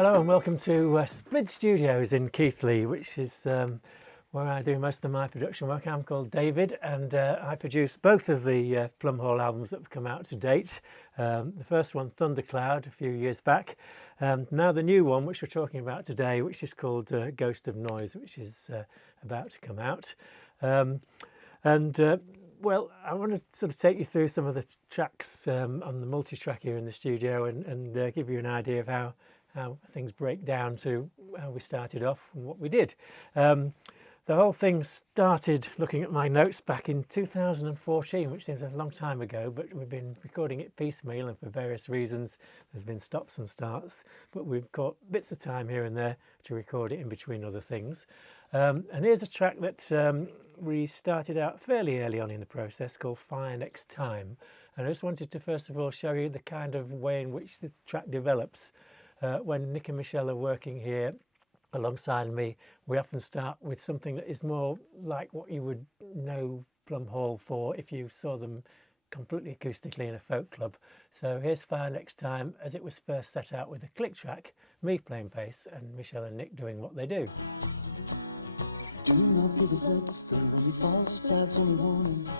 Hello and welcome to SPLID Studios in Keighley, which is where I do most of my production work. I'm called David and I produce both of the PLUMHALL albums that have come out to date. The first one, Thundercloud, a few years back. Now the new one, which we're talking about today, which is called Ghost of Noise, which is about to come out. Well, I want to sort of take you through some of the tracks on the multi-track here in the studio and give you an idea of how things break down to how we started off and what we did. The whole thing started, looking at my notes, back in 2014, which seems a long time ago, but we've been recording it piecemeal and for various reasons there's been stops and starts, but we've got bits of time here and there to record it in between other things. And here's a track that we started out fairly early on in the process called Fire Next Time. And I just wanted to first of all show you the kind of way in which the track develops. When Nick and Michelle are working here alongside me, we often start with something that is more like what you would know PLUMHALL for if you saw them completely acoustically in a folk club. So here's Fire Next Time as it was first set out with a click track, me playing bass and Michelle and Nick doing what they do. Do not feel the threats, there will be false flags, only warnings,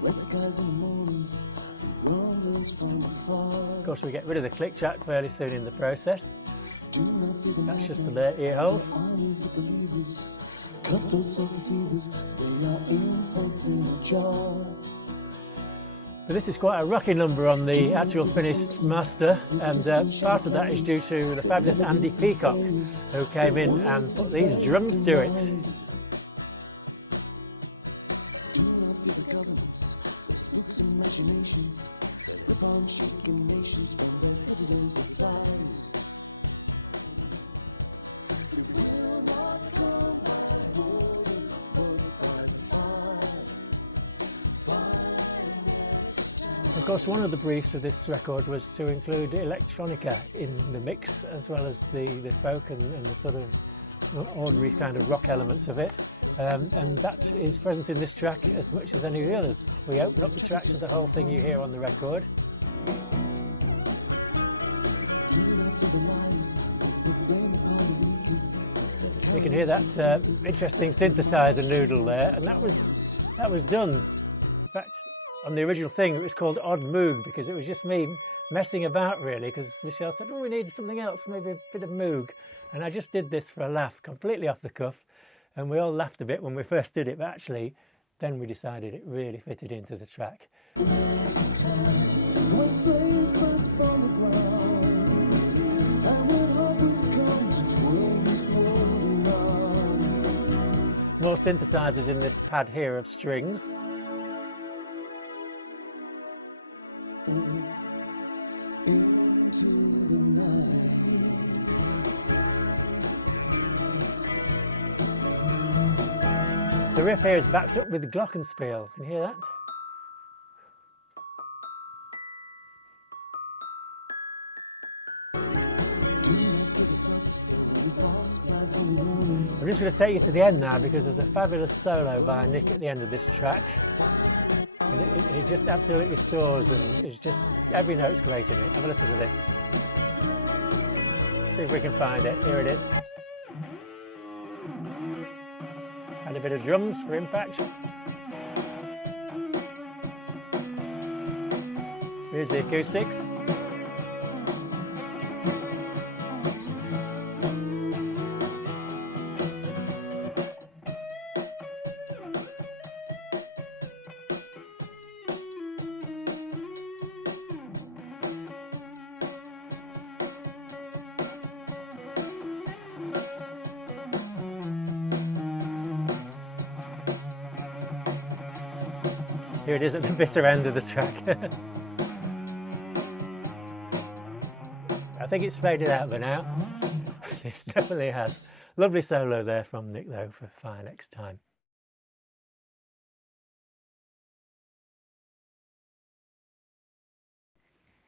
wet skies in the mornings, rumblings from afar. Of course, we get rid of the click track fairly soon in the process. That's just the ear holes. Cut those self-deceivers, they are insects in a jar. But this is quite a rocky number on the actual finished master, and part of that is due to the fabulous Andy Peacock, who came in and put these drums to it. Do not fear the governments, their spooks and machinations, their rip-on shaking nations from their citadels of flies. It will not come by knowledge, but by fire next time. Of course, one of the briefs of this record was to include electronica in the mix, as well as the folk and the sort of ordinary kind of rock elements of it, and that is present in this track as much as any of the others. We open up the track to the whole thing you hear on the record. You can hear that interesting synthesizer noodle there, and that was done. In fact, on the original thing it was called Odd Moog because it was just me messing about really, because Michelle said, oh, we need something else, maybe a bit of Moog, and I just did this for a laugh, completely off the cuff, and we all laughed a bit when we first did it, but actually then we decided it really fitted into the track. Next time, when flames burst from the ground, and when harbors come to twirl this world around. More synthesizers in this pad here of strings. Into the night. The riff here is backed up with the glockenspiel. Can you hear that? I'm just going to take you to the end now because there's a fabulous solo by Nick at the end of this track. It just absolutely soars and it's just, every note's great in it. Have a listen to this. See if we can find it. Here it is. Add a bit of drums for impact. Here's the acoustics. Here it is at the bitter end of the track. I think it's faded out by now. It definitely has. Lovely solo there from Nick though for Fire Next Time.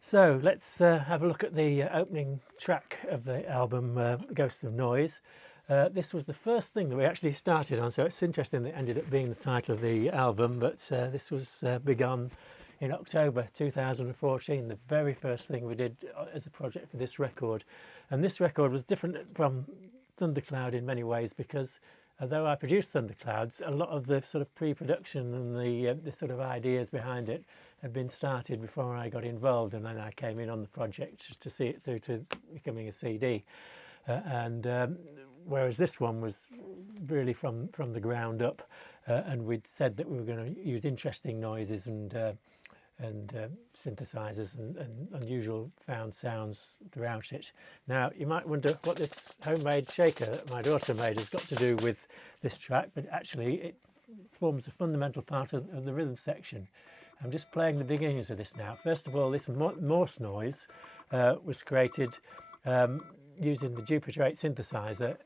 So let's have a look at the opening track of the album, Ghost of Noise. This was the first thing that we actually started on, so it's interesting that it ended up being the title of the album, but this was begun in October 2014, the very first thing we did as a project for this record. And this record was different from Thundercloud in many ways, because although I produced Thunderclouds, a lot of the sort of pre-production and the sort of ideas behind it had been started before I got involved, and then I came in on the project to see it through to becoming a CD. Whereas this one was really from the ground up, and we'd said that we were going to use interesting noises and synthesizers and unusual found sounds throughout it. Now, you might wonder what this homemade shaker that my daughter made has got to do with this track, but actually it forms a fundamental part of the rhythm section. I'm just playing the beginnings of this now. First of all, this Morse noise was created using the Jupiter 8 synthesizer.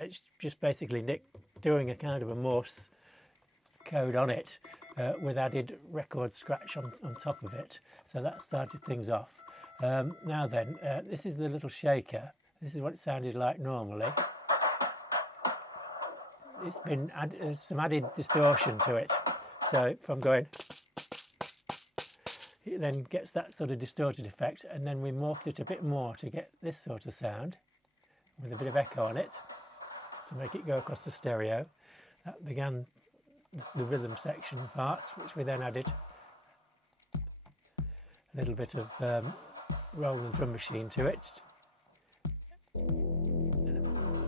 It's just basically Nick doing a kind of a Morse code on it with added record scratch on top of it. So that started things off. Now then, this is the little shaker. This is what it sounded like normally. It's been some added distortion to it. So if I'm going, it then gets that sort of distorted effect, and then we morphed it a bit more to get this sort of sound with a bit of echo on it to make it go across the stereo. That began the rhythm section part, which we then added a little bit of rolling drum machine to it.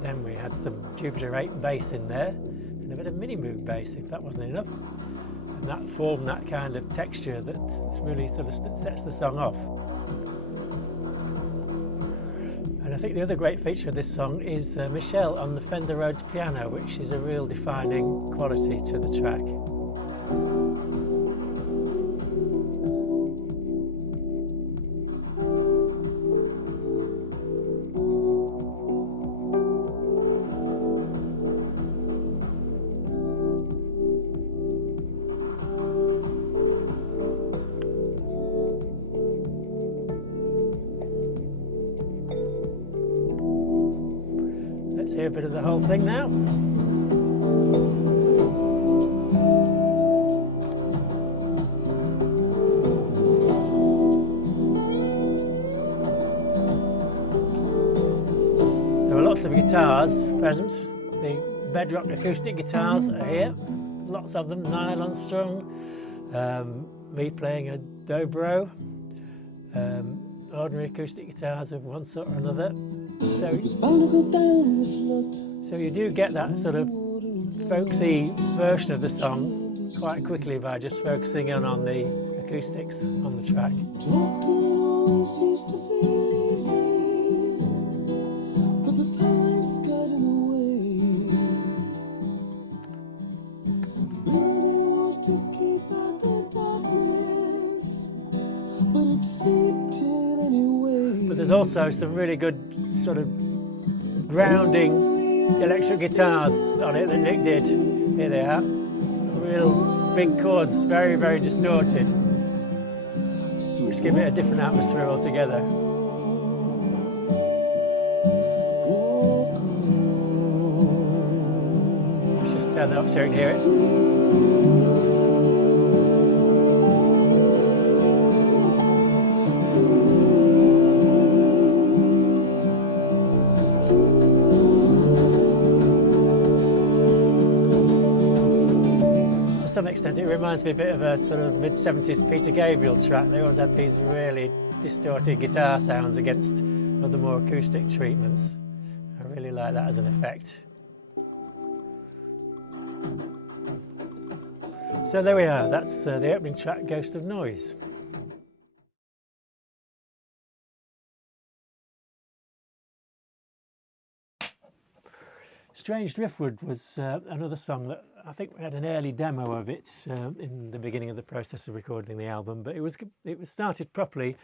Then we had some Jupiter 8 bass in there and a bit of mini moog bass, if that wasn't enough. And that formed that kind of texture that really sort of sets the song off. And I think the other great feature of this song is Michelle on the Fender Rhodes piano, which is a real defining quality to the track. Let's hear a bit of the whole thing now. There are lots of guitars present. The bedrock acoustic guitars are here, lots of them, nylon strung. Me playing a dobro. Ordinary acoustic guitars of one sort or another. So you do get that sort of folksy version of the song quite quickly by just focusing in on the acoustics on the track. But there's also some really good sort of grounding electric guitars on it that Nick did. Here they are. Real big chords, very, very distorted, which give it a different atmosphere altogether. Let's just turn that up so you can hear it. To some extent it reminds me a bit of a sort of mid-70s Peter Gabriel track. They always had these really distorted guitar sounds against other more acoustic treatments. I really like that as an effect. So there we are, that's the opening track, Ghost of Noise. Strange Driftwood was another song that I think we had an early demo of it in the beginning of the process of recording the album, but it was started properly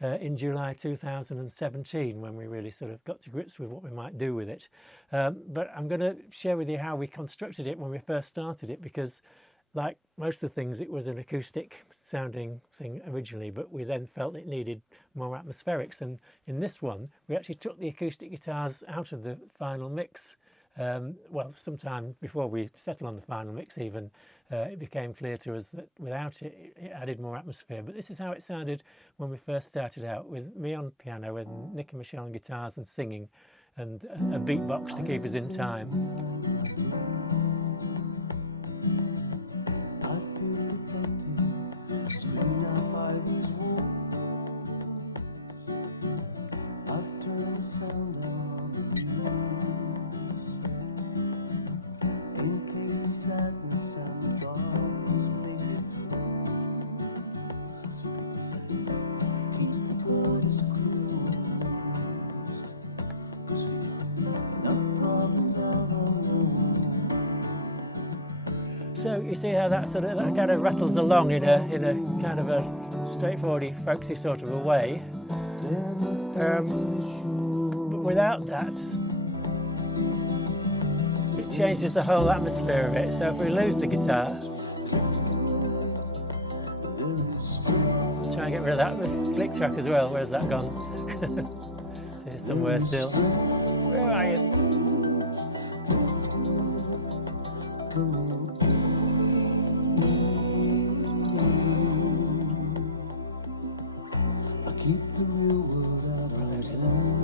in July 2017 when we really sort of got to grips with what we might do with it. But I'm going to share with you how we constructed it when we first started it, because like most of the things, it was an acoustic sounding thing originally, but we then felt it needed more atmospherics. And in this one, we actually took the acoustic guitars out of the final mix. Well, sometime before we settled on the final mix even, it became clear to us that without it, it added more atmosphere. But this is how it sounded when we first started out, with me on piano and Nick and Michelle on guitars and singing, and a beatbox to keep us in time. I feel protected, screened out by these walls. I've turned the sound down on the news, in case the sadness and the darkness make it through. So people say, keep the borders closed, 'cause we got enough problems of our own. So you see how that kind of rattles along in a kind of a straightforward, folksy sort of a way. But without that, it changes the whole atmosphere of it. So if we lose the guitar, try and get rid of that click track as well. Where's that gone? It's here somewhere still. Where are you?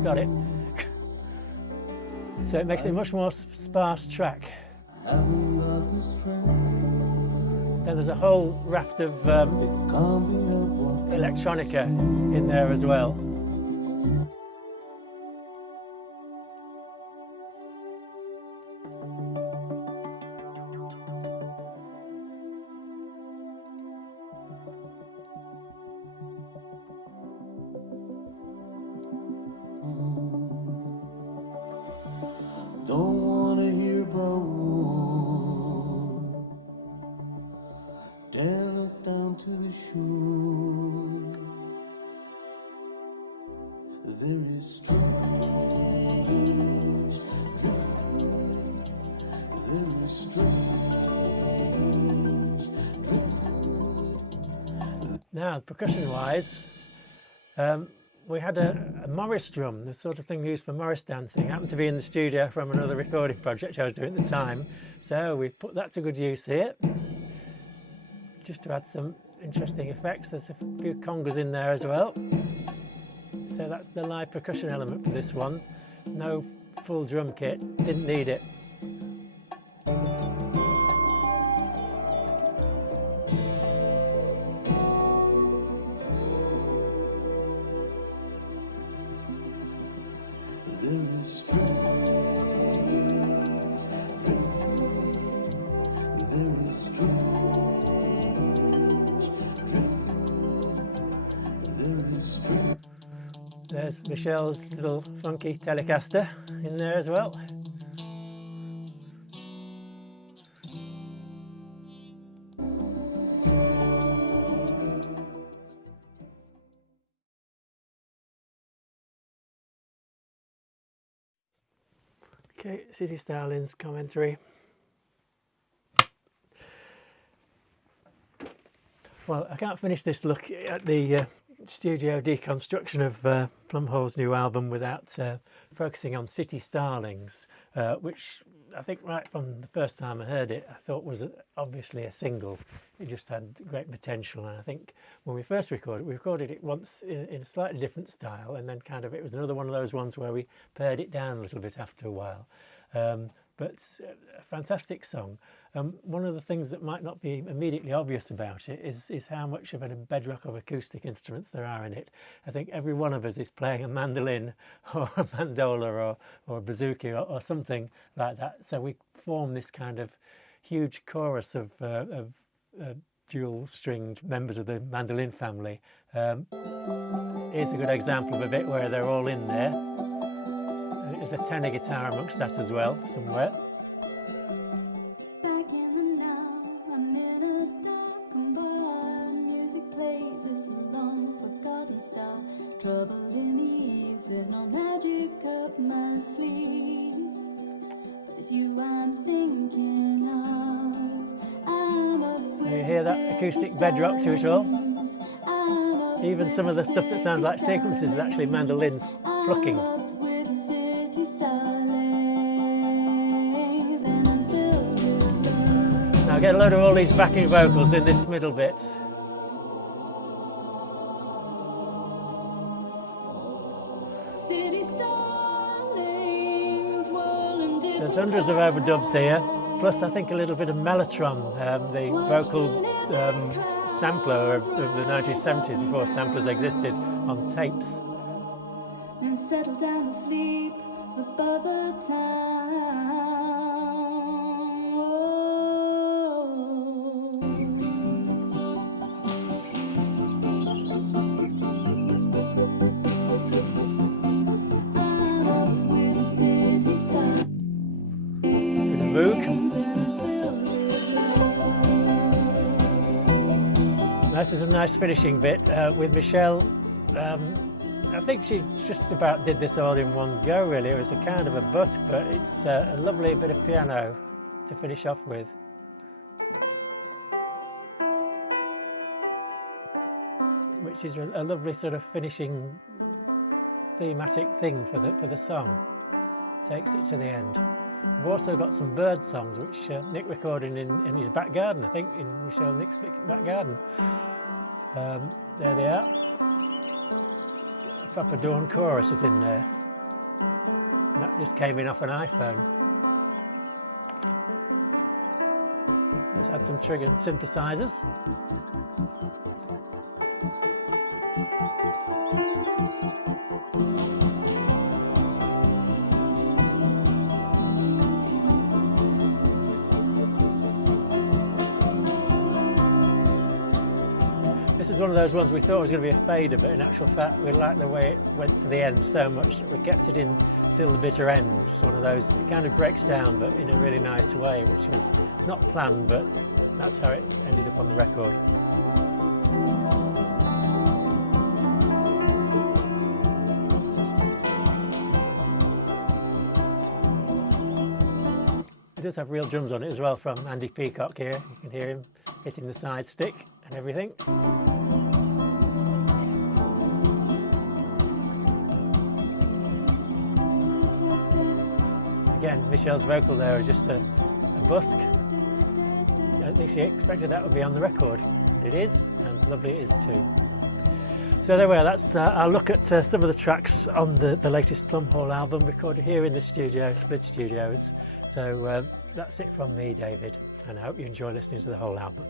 Got it. So it makes it a much more sparse track. Then there's a whole raft of electronica in there as well. Don't wanna hear about war. Dare look down to the shore. There is strange driftwood. There is strange driftwood. Now, percussion-wise, we had a Morris drum, the sort of thing used for Morris dancing. It happened to be in the studio from another recording project I was doing at the time. So we put that to good use here, just to add some interesting effects. There's a few congas in there as well. So that's the live percussion element for this one. No full drum kit, didn't need it. There's Michelle's little funky Telecaster in there as well. Okay, City Starlings commentary. Well, I can't finish this look at the studio deconstruction of PLUMHALL's new album without focusing on City Starlings, which I think right from the first time I heard it, I thought was obviously a single. It just had great potential, and I think when we first recorded it, we recorded it once in a slightly different style, and then kind of it was another one of those ones where we pared it down a little bit after a while. But a fantastic song. One of the things that might not be immediately obvious about it is how much of a bedrock of acoustic instruments there are in it. I think every one of us is playing a mandolin or a mandola or a bouzouki or something like that. So we form this kind of huge chorus of dual-stringed members of the mandolin family. Here's a good example of a bit where they're all in there. There's a tenor guitar amongst that as well, somewhere. Back in the now, I'm in a dark bar. Music plays, it's a long forgotten star. Trouble in the eaves, there's no magic up my sleeves. But it's you I'm thinking of. I'm up with You hear that acoustic bedrock to it all? Even some of the stuff that sounds like sequences is actually mandolins plucking. Starlings, and I'm filled with love. Now get a load of all these backing vocals in this middle bit. City Starlings, whirling There's hundreds of overdubs here, plus I think a little bit of mellotron, the vocal sampler of the 1970s before samplers existed, on tapes. and settle down to sleep above the town. I'm up with City Starlings, Bit of Moog. and I'm filled with love. This is a nice finishing bit with Michelle. I think she just about did this all in one go, really. It was a kind of a but it's a lovely bit of piano to finish off with. Which is a lovely sort of finishing thematic thing for the song. Takes it to the end. We've also got some bird songs which Nick recorded in his back garden, I think, in Nick's back garden. There they are. Proper dawn chorus is in there. And that just came in off an iPhone. Let's add some triggered synthesizers. This is one of those ones we thought was going to be a fader, but in actual fact we liked the way it went to the end so much that we kept it in till the bitter end. It's one of those, it kind of breaks down but in a really nice way, which was not planned, but that's how it ended up on the record. It does have real drums on it as well from Andy Peacock here. You can hear him hitting the side stick and everything. Again, Michelle's vocal there is just a busk. I don't think she expected that would be on the record, but it is, and lovely it is too. So there we are, that's our look at some of the tracks on the latest PLUMHALL album recorded here in the studio, SPLID Studios. So that's it from me, David, and I hope you enjoy listening to the whole album.